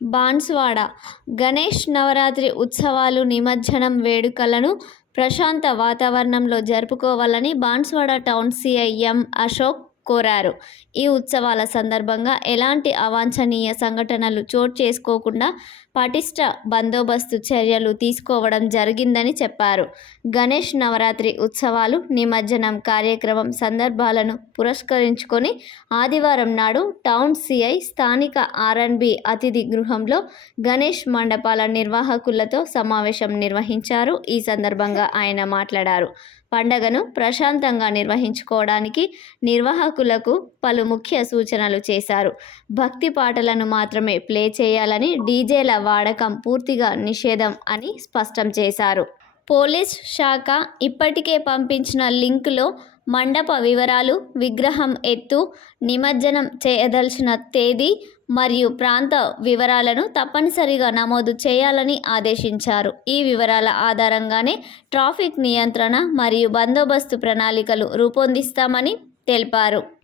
బాన్స్వాడ గణేష్ నవరాత్రి ఉత్సవాలు నిమజ్జనం వేడుకలను ప్రశాంత వాతావరణంలో జరుపుకోవాలని బాన్స్వాడ టౌన్ సిఐ ఎం అశోక్ కోరారు. ఈ ఉత్సవాల సందర్భంగా ఎలాంటి అవాంఛనీయ సంఘటనలు చోటు చేసుకోకుండా పటిష్ట బందోబస్తు చర్యలు తీసుకోవడం జరిగిందని చెప్పారు. గణేష్ నవరాత్రి ఉత్సవాలు నిమజ్జనం కార్యక్రమం సందర్భాలను పురస్కరించుకొని ఆదివారం నాడు టౌన్ సిఐ స్థానిక ఆర్ఎన్బి అతిథి గృహంలో గణేష్ మండపాల నిర్వాహకులతో సమావేశం నిర్వహించారు. ఈ సందర్భంగా ఆయన మాట్లాడారు. పండగను ప్రశాంతంగా నిర్వహించుకోవడానికి నిర్వాహకులకు పలు ముఖ్య సూచనలు చేశారు. భక్తి పాటలను మాత్రమే ప్లే చేయాలని, డీజేల వాడకం పూర్తిగా నిషేధం అని స్పష్టం చేశారు. పోలీస్ శాఖ ఇప్పటికే పంపించిన లింకులో మండప వివరాలు, విగ్రహం ఎత్తు, నిమజ్జనం చేయదలిచిన తేదీ మరియు ప్రాంత వివరాలను తప్పనిసరిగా నమోదు చేయాలని ఆదేశించారు. ఈ వివరాల ఆధారంగానే ట్రాఫిక్ నియంత్రణ మరియు బందోబస్తు ప్రణాళికలు రూపొందిస్తామని తెలిపారు.